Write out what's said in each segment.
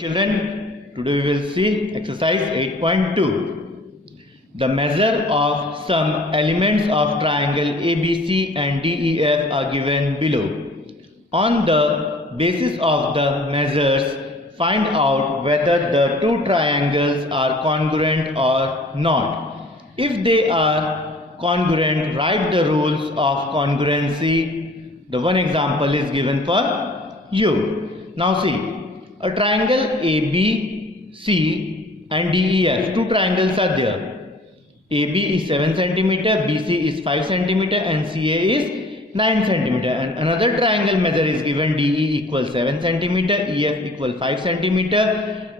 Children, today we will see exercise 8.2. The measure of some elements of triangle ABC and DEF are given below. On the basis of the measures, find out whether the two triangles are congruent or not. If they are congruent, write the rules of congruency. The one example is given for you. Now see. A triangle ABC and DEF, two triangles are there. AB is 7 cm, BC is 5 cm and CA is 9 cm. And another triangle measure is given, DE equals 7 cm, EF equal 5 cm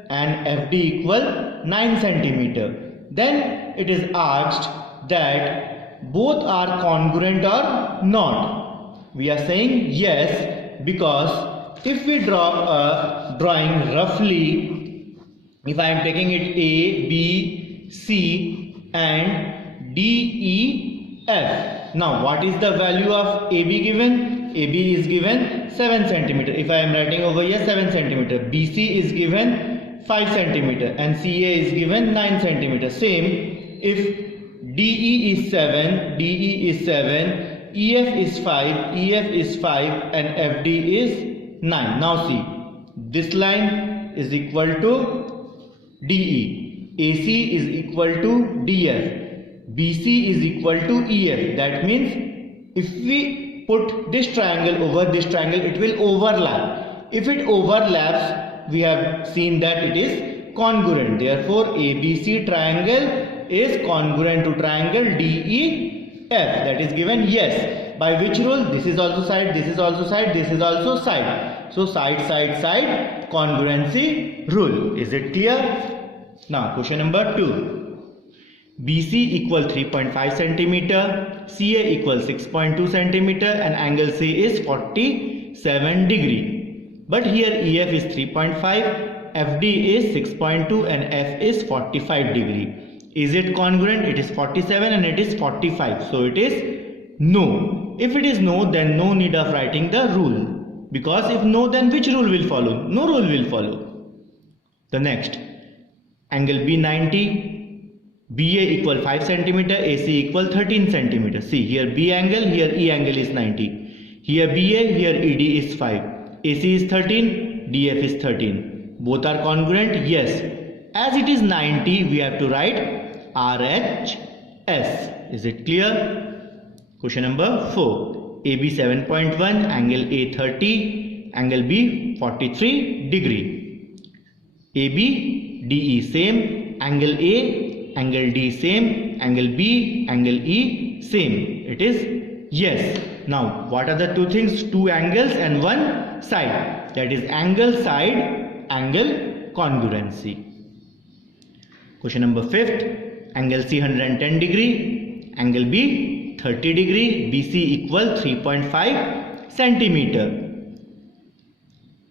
and FD equal 9 cm. Then it is asked that both are congruent or not. We are saying yes, because if we draw a drawing roughly, if I am taking it A, B, C and D, E, F. Now what is the value of AB given? AB is given 7 cm. If I am writing over here 7 cm. BC is given 5 cm and CA is given 9 cm. Same, if DE is 7, DE is 7, EF is 5, EF is 5 and FD is 9. Now see, this line is equal to DE, AC is equal to DF, BC is equal to EF. That means if we put this triangle over this triangle, it will overlap. If it overlaps, we have seen that it is congruent. Therefore, ABC triangle is congruent to triangle DEF. That is given yes. By which rule? This is also side, this is also side, this is also side. So side, side, side, congruency rule. Is it clear? Now question number 2. BC equal 3.5 cm, CA equal 6.2 cm and angle C is 47 degree. But here EF is 3.5, FD is 6.2 and F is 45 degree. Is it congruent? It is 47 and it is 45. So it is no. If it is no, then no need of writing the rule. Because if no, then which rule will follow? No rule will follow. The next, angle B 90, BA equal 5 cm, AC equal 13 cm. See, here B angle, here E angle is 90. Here BA, here ED is 5. AC is 13, DF is 13. Both are congruent? Yes. As it is 90, we have to write RHS. Is it clear? Question number 4. AB 7.1, angle A 30, angle B 43 degree. AB, DE same, angle A, angle D same, angle B, angle E same. It is yes. Now what are the two things? Two angles and one side. That is angle side, angle congruency. Question number 5th. Angle C 110 degree, angle B 30 degree, BC equal 3.5 centimeter.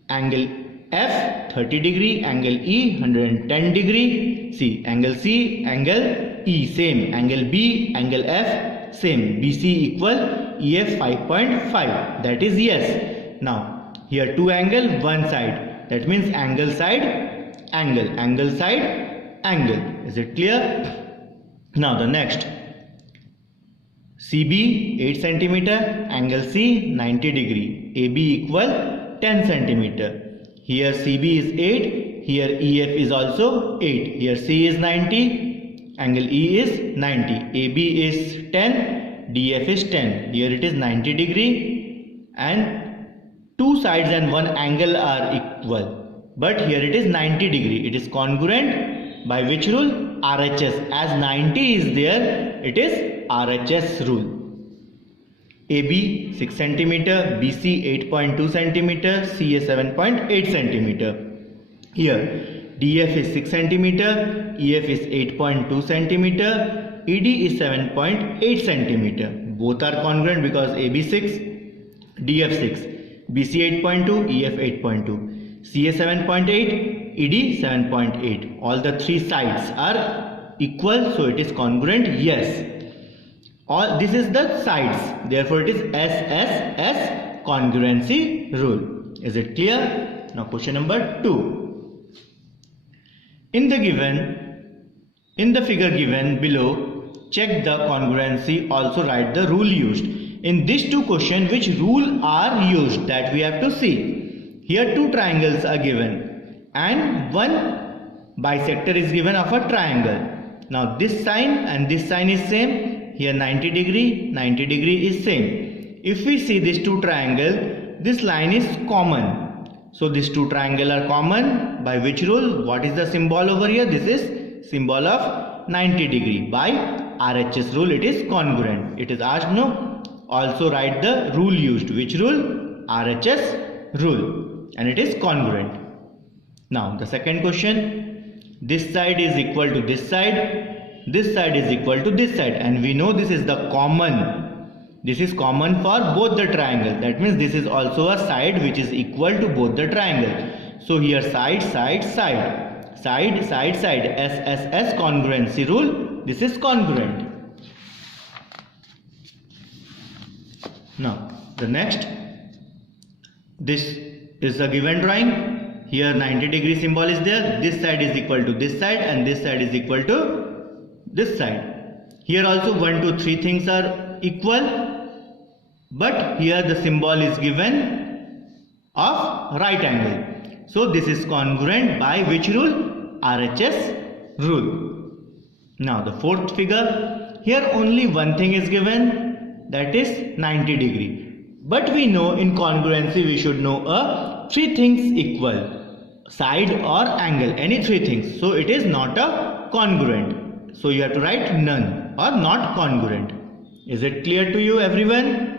Angle F 30 degree, angle E 110 degree. See, angle C, angle E same, angle B, angle F same, BC equal EF 5.5. That is yes. Now here two angle, one side. That means angle side, angle, angle side, angle. Is it clear? Now the next. CB 8 cm, angle C 90 degree, AB equal 10 cm. Here CB is 8, here EF is also 8, here C is 90, angle E is 90, AB is 10, DF is 10. Here it is 90 degree and two sides and one angle are equal. But here it is 90 degree. It is congruent. By which rule? RHS. As 90 is there, it is RHS rule. AB 6 cm, BC 8.2 cm, CA 7.8 cm. Here DF is 6 cm, EF is 8.2 cm, ED is 7.8 cm. Both are congruent because AB 6, DF 6, BC 8.2, EF 8.2, CA 7.8, ED 7.8. All the three sides are equal, so it is congruent. Yes. All this is the sides, therefore it is SSS congruency rule. Is it clear? Now question number 2. In the figure given below, check the congruency, also write the rule used. In these two questions, which rule are used, that we have to see. Here two triangles are given and one bisector is given of a triangle. Now this sine and this sine is same. Here 90 degree is same. If we see these two triangles, this line is common. So these two triangles are common. By which rule? What is the symbol over here? This is symbol of 90 degree. By RHS rule it is congruent. It is asked no. Also write the rule used. Which rule? RHS rule. And it is congruent. Now the second question. This side is equal to this side. This side is equal to this side. And we know this is the common. This is common for both the triangles. That means this is also a side which is equal to both the triangles. So here side, side, side. Side, side, side. SSS congruency rule. This is congruent. Now the next. This is a given drawing. Here 90 degree symbol is there. This side is equal to this side and this side is equal to this side. Here also 1, 2, 3 things are equal. But here the symbol is given of right angle. So this is congruent by which rule? RHS rule. Now the fourth figure. Here only one thing is given, that is 90 degree. But we know in congruency we should know three things equal. Side or angle. Any three things. So it is not a congruent. So you have to write none or not congruent. Is it clear to you everyone?